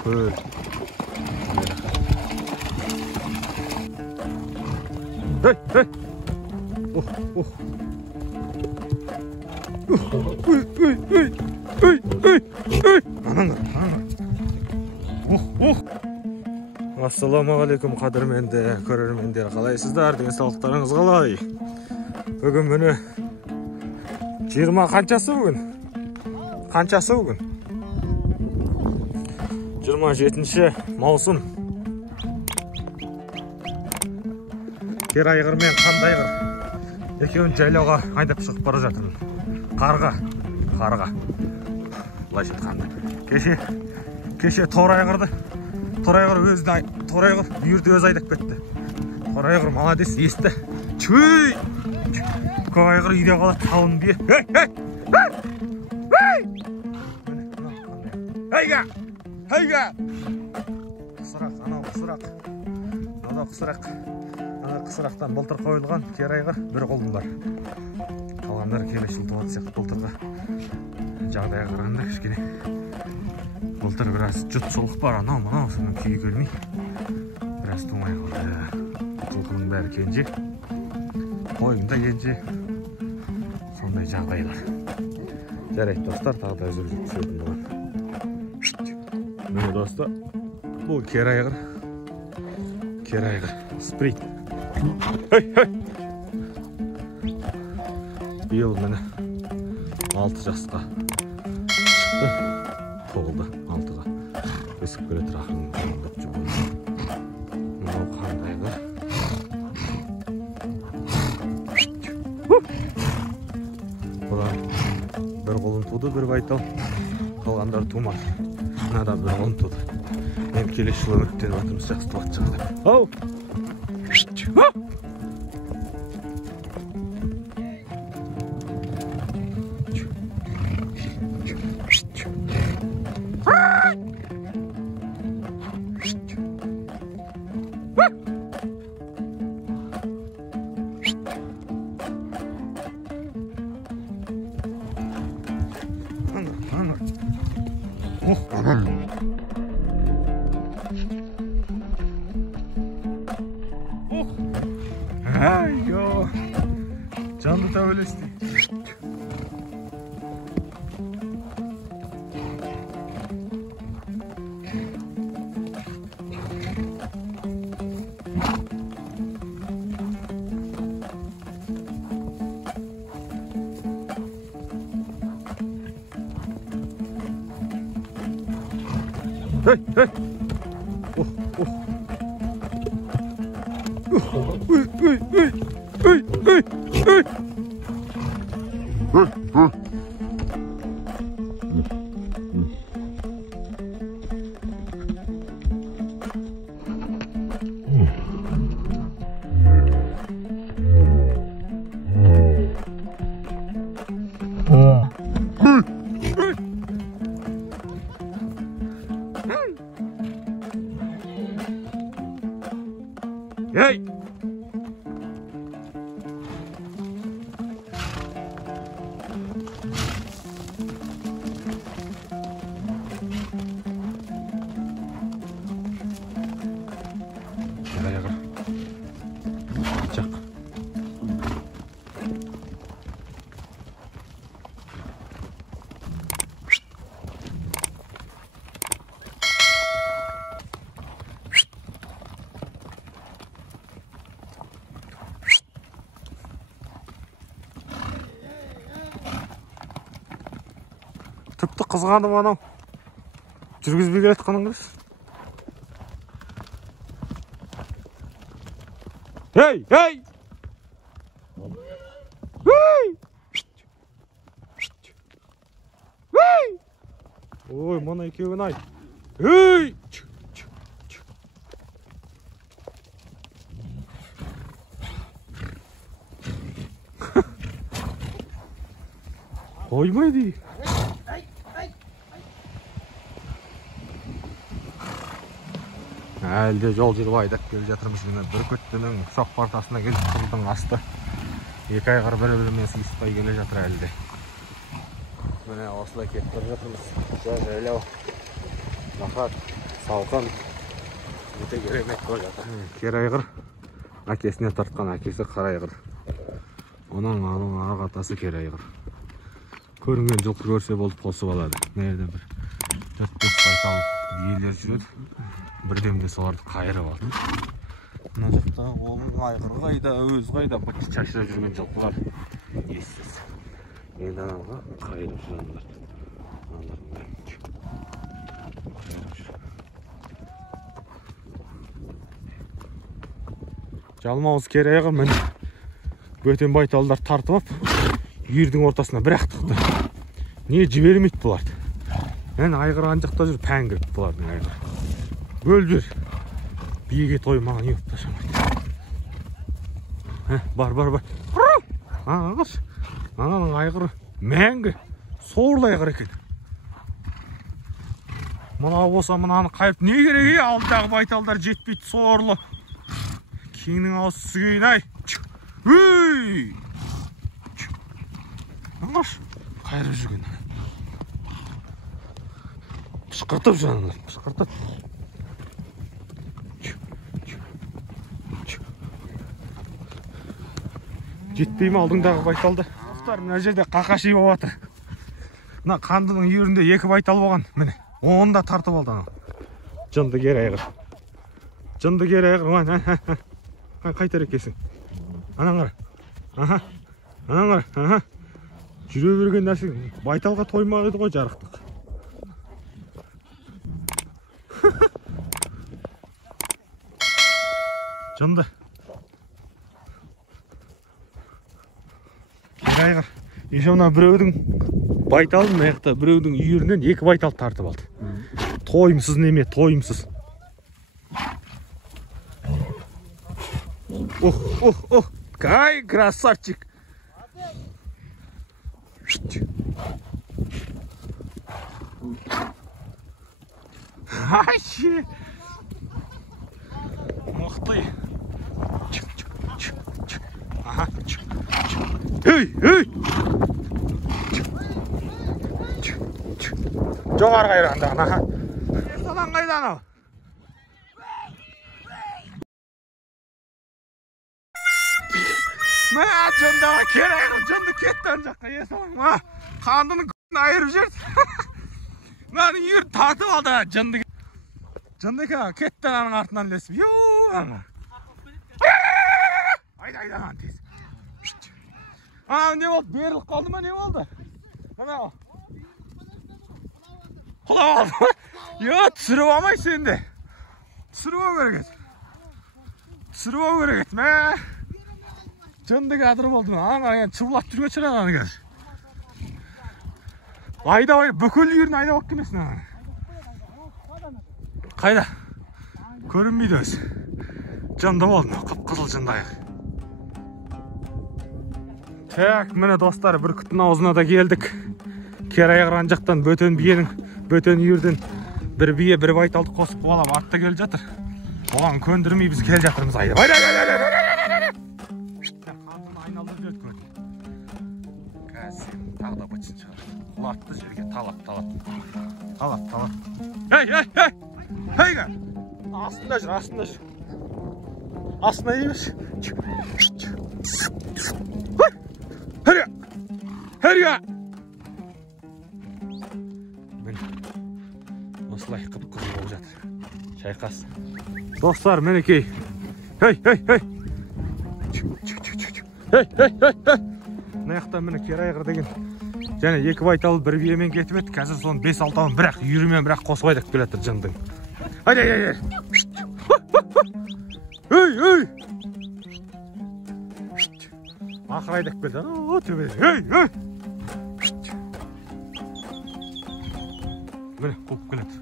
Kөл. Hey, hey. Ассаламағалейкум қадірменді көрермендер, қалайсыздар? Денсаулықтарыңыз қалай? Бүгін міне 20 қаншасы бүгін? 27 маусым. Кер айғыр мен қанды айғыр екеуін жайлауға айдап шығып бара жатырмын. Қарға. Былайша айтқанда. Кеше торайғыр бүйірді өзі айдап кетті. Торайғыр молодец, есті. Чүй! Көк айғыр үйде қалады, тауын бие. Хайга! Қысырақ. Ана қысырақтан былтыр қойылған кер айғыр бір қолым бар. Қалғандар келесі жыл туады сияқты былтырға. Жағдайға қарағанда кішкене. Былтыр біраз жұт солық бар, анау соның күйі келмей. Біраз тумай қалды. Жылқының бәрі кенже. Қойым да кенже. Сондай жағдайлар. Жарайды достар, тағы да үзіліп түсетін болған. Міне достар, бұл кер айғыр. Сприт. Биыл міне 6 жасқа шықты. Толды 6-ға. Өсіп келетір ақырын қолындап жүрген. Мынау қандай айғыр. Бұдан бір қолын туды, бір байтал. Қалғандар тумады. Мынада бір қолын туды. Мен келесі жылы үміттеніп атымыз жақсы туады жағды. Ау! Айо, жанды тәуелесті. Hey! Hey! Тіпті қызғаным анау. Жүргізбей келеді қаныңыз. Ей! Ой, мұны екеуін ай. Ей! Қоймайды. Әлде жол жүріп айдап келе жатырмыз. Міне бүркіттінің соқ партасына келіп қыздың асты. Екі айғыр бір-бірімен сыйыспай келе жатыр әлде. Міне осылай кетіп бара жатырмыз. Жайлау. Рахат. Салқын. Өте керемет болып жатыр. Кер айғыр. Әкесіне тартқан, әкесі қара айғыр. Оның ақ атасы кер айғыр. Көрінген жылқы көрсе болды қосып алады. Nerede bir 4-5 байтал биелер жүреді. Бірдемде соларды қайырып алды. Мына жақта оның айғыр қайда, өз қайда, быт шашырап жүрген жылқылар ессіз. Енді анаға қайырып жүр жалмауыз кер айғыр міне бөтен байталдар тартып ап, үйірдің ортасына бір-ақ тықты. Не жібермейді бұларды. Мен айғыр анжақта жүр, пән кіріп бұлардың айғыр. Бөл жүр. Биеге тоймаған еуіп ташамайды. Бар. Ағаш. Ананың айғыры мәңгі. Сорлы айғыр екен. Мына болса мынаны қайып не керек? Алдағы байталдар жетпейді, сорлы. Кеңнің ауыз сүгейін ай. Өй! Ағаш. Қайры жүрген. Пышқыртып жаныңдар, пышқыртып. Жетпей ме алдыңдағы байталды? Мұхтар, мына жерде қақаши болаты. Мына қандының үйірінде 2 байтал болған. Міне, оны да тартып алды анау. Жынды кер айғыр. Жынды кер айғыр. Қайтар екесің. Анан қара. Анан қара. Жүре берген нәрсе байталға тоймады ғой жарықтық. Жынды. Айғыр. Еше мына біреудің байталын маяқта біреудің үйірінен 2 байтал тартып алды. Тойымсыз неме, тойымсыз. Ох. Кай, красавчик. Айши. Мықты. Ага. Ей! Жоғар қайрандағын, аха. Содан қайдан ау? Мә, жондағы кер айғыр, жонды кетті өн жаққа, есалың. Қандының күнін айырып жүрді. Мәнің үйір тартып алды, жонды. Жонды кетті аның артынан лесіп. Йоу! Айда, тез. Не болды? Беріліп қалды ма? Не болды? Ана. Құлап алды ма? Түсіріп алмай сенде. Түсіріп ау керек ет. Мә. Жынды кәдір болды ма? Ана чыбылап жүрген шығар аны қазір. Айда, бүкіл үйірін айда болып кемесін ана. Қайда? Көрінмейді өз. Жынды болды ма? Қып-қызыл жынды айық. Так, міне достар, бір күттің аузына да келдік. Кер айғыр жақтан бөтен биенің, бөтен үйірден бір бие, бір байталды қосып болам, артта кел жатыр. Оған көндірмей біз кел жатырмыз айда. Қандын айналдырып жөт көрді. Қазір, тағы да бөтсін шығар. Құлатты жерге, талап. Ей! Астында жүр. Астында емес. Hörüya! Осылай қып-қызыл болып жатыр. Шайқас. Достар, мінекей. Hey! Мынаяқта міне кер айғыр деген. Және 2 байталы бір биемен кетіп еді. Қазір соның 5-6-ын бірақ үйірімен бірақ қосып айдақ келатыр жындың. Ай! Ей! Ақыр айдақ келді. Төбе. Міне, қуып келеді.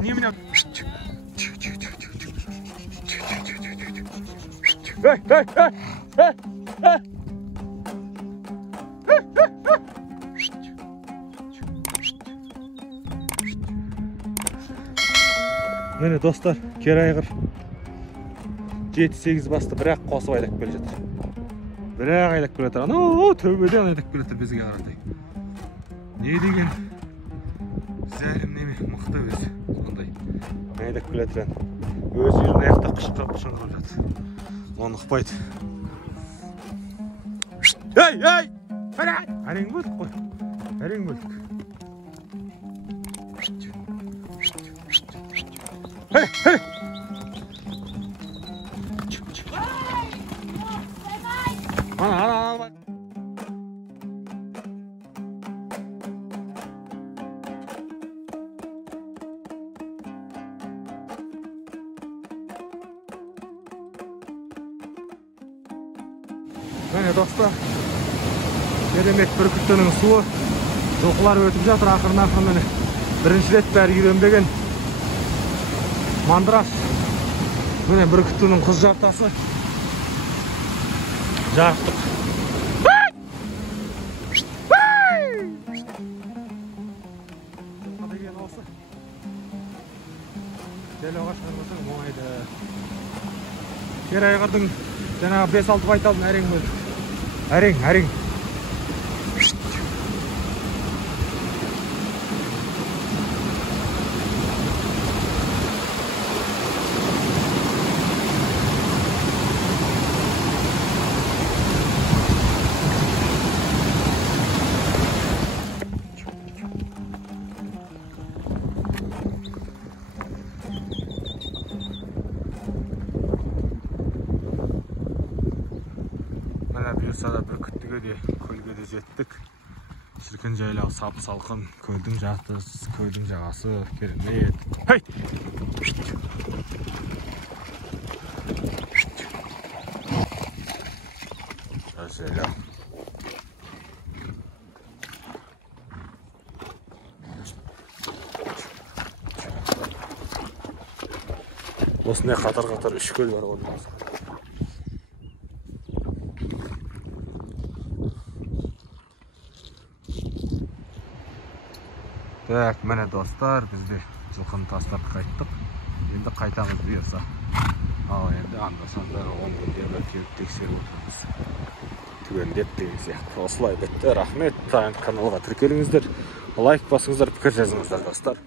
Немене? Mene dostlar, kere айғыр 7-8 басты бірақ қосып айдап келе жатыр. Бірақ айдап келе жатыр. Анау төбеден айдап келе жатыр бізге қаратай. Не деген зәлім неме, мықты өзі. Ондай айдап келе жатыр. Өз үйінің аяқта қышқырып жатыр. Оны ұқпайды. Ей! Әрең бөлдік қой. Әрең бөлдік. Hey! Ana. Mene dostlar, керемет бүркіттінің суы, жылқылар өтіп жатыр ақырын міне. Бірінші рет бәрі үйренбеген мандыраш. Міне бүркіттінің құз жартасы. Жарықтық. Деген осы. Дәл оғаш қармасаң оңайды. Кері айғырдың жаңағы 5-6 байталын әрең бөлдік. Әрең. Бұйырса да бүркіттіге де, көлге де жеттік. Шіркін жайлау сапы салқын, көлдің жартысы, көлдің жағасы керемет. Хей! Жайлау. Осындай қатар-қатар 3 көл бар оның. Так, міне достар, бізде жылқыны тастап қайттық. Енді қайтамыз бұйырса. Ал енді анда-санда 10 күнде бір келіп тексеріп отырмыз. Түгендеп деген сияқты. Осылай бітті. Рахмет. Каналға тіркеліңіздер. Лайк басыңыздар, пікір жазыңыздар достар.